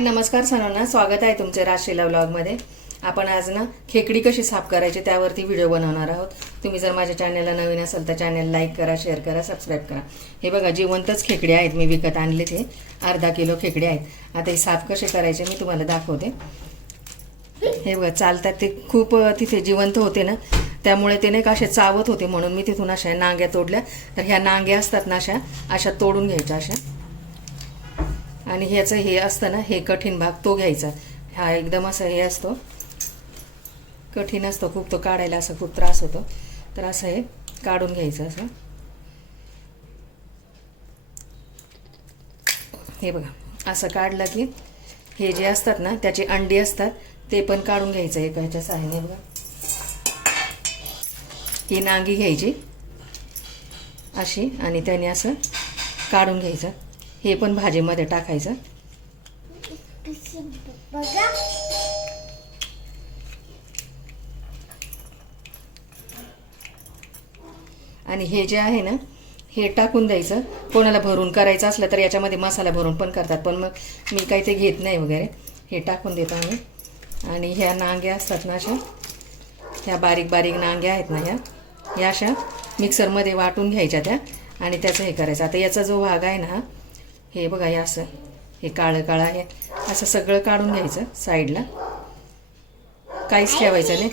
नमस्कार सर्वांना स्वागत आहे तुमचे राजशिला ब्लॉगमध्ये आपण आज ना खेकडी कशी साफ करायची त्यावरती व्हिडिओ बनवणार आहोत. तुम्ही जर माझ्या चॅनलला नवीन असाल तर चॅनल लाईक करा शेअर करा सबस्क्राईब करा. हे बघा जिवंतच खेकडे आहेत. मी विकत आणले ते. अर्धा किलो खेकडे आहेत. आता हे साफ कसे करायचे मी तुम्हाला दाखवते. हे बघा चालतात ते. खूप तिथे जिवंत होते ना. त्यामुळे ते नाही का असे चावत होते म्हणून मी तिथून अशा नांग्या तोडल्या. तर ह्या नांग्या असतात ना अशा अशा तोडून घ्यायच्या अशा. आणि ह्याचं हे असतं ना हे कठीण भाग तो घ्यायचा. हा एकदम असं हे असतो. कठीण असतो खूप तो काढायला असं खूप त्रास होतो. तर असं हे काढून घ्यायचं असं. हे बघा असं काढलं की हे जे असतात ना त्याची अंडी असतात ते पण काढून घ्यायचं एका ह्याच्या साहाय्याने बघा. ही नांगी घ्यायची अशी आणि त्याने असं काढून घ्यायचं. हे पण भाजीमध्ये टाकायचं. आणि हे जे आहे ना हे टाकून द्यायचं. कोणाला भरून करायचं असलं तर याच्यामध्ये मसाला भरून पण करतात. पण मग मी काही ते घेत नाही वगैरे. हे टाकून देतो आम्ही. आणि ह्या नांग्या असतात ना अशा. ह्या बारीक बारीक नांग्या आहेत ना ह्या. ह्या अशा मिक्सरमध्ये वाटून घ्यायच्या त्या. आणि त्याचं हे करायचं. आता याचा जो भाग आहे ना हा बघा हे असं. हे काळं काळं आहे. असं सगळं काढून घ्यायचं साईडला. काहीच ठेवायचं नाही.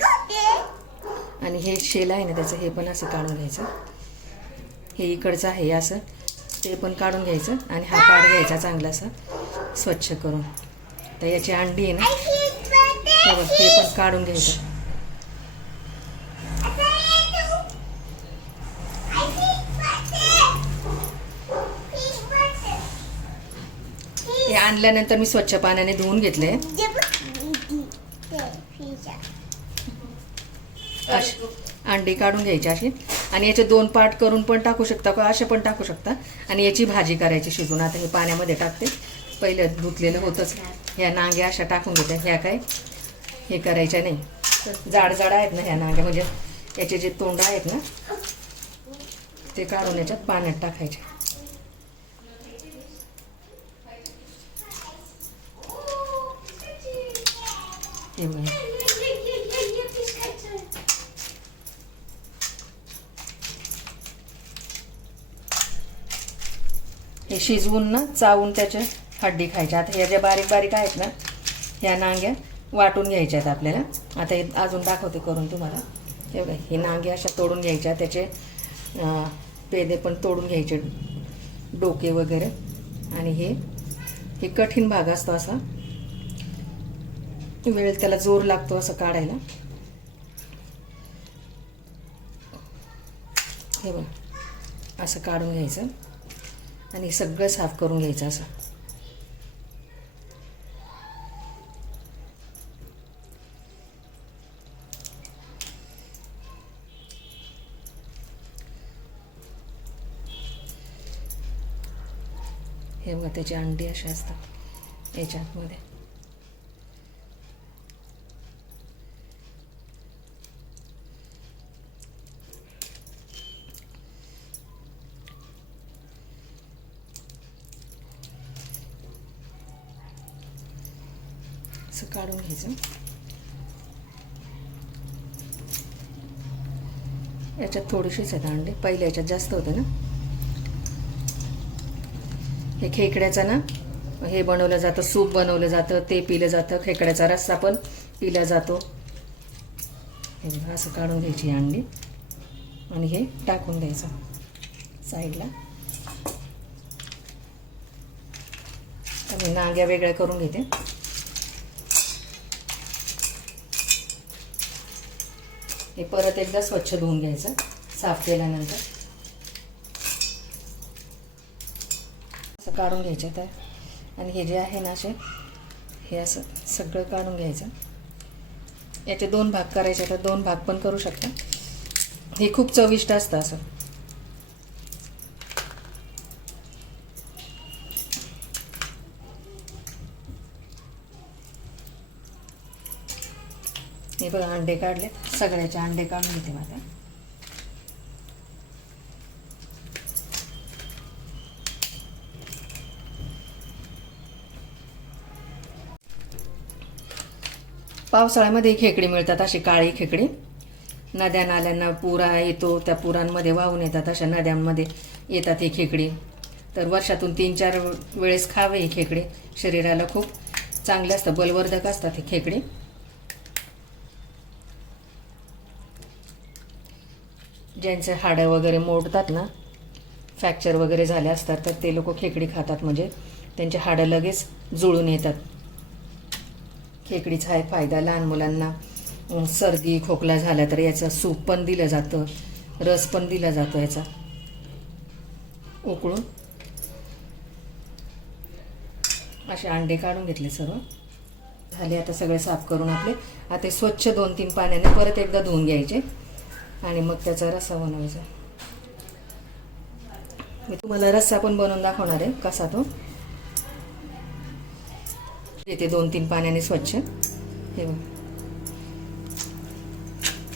आणि हे शेल आहे ना त्याचं हे पण असं काढून घ्यायचं. हे इकडचं आहे असं. ते पण काढून घ्यायचं आणि हा पाड घ्यायचा चांगला असा स्वच्छ करून. तर याची अंडी आहे ना बघ हे पण काढून घ्यायचं. आणल्यानंतर मी स्वच्छ पाण्याने धुवून घेतले. अशी अंडी काढून घ्यायची अशी. आणि याचे दोन पार्ट करून पण टाकू शकता का? असे पण टाकू शकता. आणि याची भाजी करायची शिजून. आता हे पाण्यामध्ये टाकते. पहिलं धुतलेलं होतंच. ह्या नांग्या अशा टाकून घेते. ह्या काय? हे करायच्या नाही. जाड जाड आहेत ना ह्या नांग्या. म्हणजे याचे जे तोंड आहेत ना ते काढून याच्यात पाण्यात टाकायचे. हे बघा हे शिजवून ना चावून त्याच्या हड्डी खायच्या आता ह्या ज्या बारीक बारीक आहेत ना ह्या नांग्या वाटून घ्यायच्या आहेत आपल्याला. आता हे अजून दाखवते करून तुम्हाला. हे बघा हे नांगे अशा तोडून घ्यायच्या त्याचे पेदे पण तोडून घ्यायचे डोके वगैरे. आणि हे हे कठीण भाग असतो असा. वेळेत त्याला जोर लागतो असं काढायला. हे बघ असं काढून घ्यायचं आणि सगळं साफ करून घ्यायचं असं. हे बघा त्याची अंडी अशी असतात याच्यामध्ये. असं काढून घ्यायचं याच्यात थोडीशीच आहेत अंडे पहिले याच्यात जास्त होतं ना. हे खेकड्याचं ना हे बनवलं जातं सूप बनवलं जातं ते पिलं जातं खेकड्याचा रस्सा पण पिला जातो. हे बघा असं काढून घ्यायची अंडी. आणि हे टाकून द्यायचं साईडला. तर मी नांग्या वेगळ्या करून घेते. हे परत एकदा स्वच्छ धुवून घ्यायचं साफ केल्यानंतर. असं काढून घ्यायचं तर आणि हे जे आहे ना असे हे असं सगळं काढून घ्यायचं. याचे दोन भाग करायचे तर दोन भाग पण करू शकता. हे खूप चविष्ट असतं असं. हे बघा अंडे काढले. सगळ्याचे अंडे काढून घेते माझ्या पावसाळ्यामध्ये खेकडी मिळतात अशी काळी खेकडी. नद्या नाल्यांना पुरा येतो त्या पुरांमध्ये वाहून येतात अशा नद्यांमध्ये येतात ही खेकडी. तर वर्षातून तीन चार वेळेस खावे ही खेकडी. शरीराला खूप चांगले असतं बलवर्धक असतात ही खेकडी. ज्यांचे हाडं वगैरे मोडतात ना फ्रॅक्चर वगैरे झाले असतात तर ते लोक खेकडी खातात म्हणजे. त्यांचे हाडं लगेच जुळून येतात. खेकडीचा आहे फायदा लहान मुलांना सर्दी खोकला झाला तर याचं सूप पण दिलं जातं रस पण दिला जातो याचा. उकळून. असे अंडे काढून घेतले सर्व. झाले आता सगळे साफ करून आपले. आता स्वच्छ दोन तीन पाण्याने परत एकदा धुवून घ्यायचे. आणि मग त्याचा रस्सा बनवायचा. मी तुम्हाला रस्सा पण बनवून दाखवणार आहे कसा तो. येते दोन तीन पाण्याने स्वच्छ. हे बघ.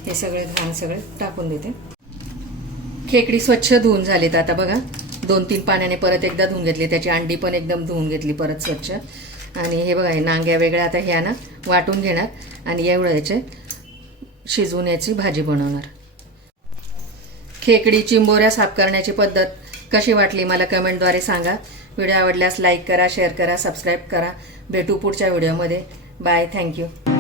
हे सगळे घाण सगळे टाकून देते. खेकडी स्वच्छ धुवून झालीत आता बघा. दोन तीन पाण्याने परत एकदा धुवून घेतली. त्याची अंडी पण एकदम धुवून घेतली परत स्वच्छ. आणि हे बघा हे नांग्या वेगळ्या आता ह्या ना वाटून घेणार. आणि एवढं याचे शिजवून याची भाजी बनवणार. खेकडी चिंबोऱ्या साफ करण्याची पद्धत कशी वाटली मला कमेंटद्वारे सांगा. व्हिडिओ आवडल्यास लाईक करा शेअर करा सबस्क्राईब करा. भेटू पुढच्या व्हिडिओमध्ये. Bye thank you.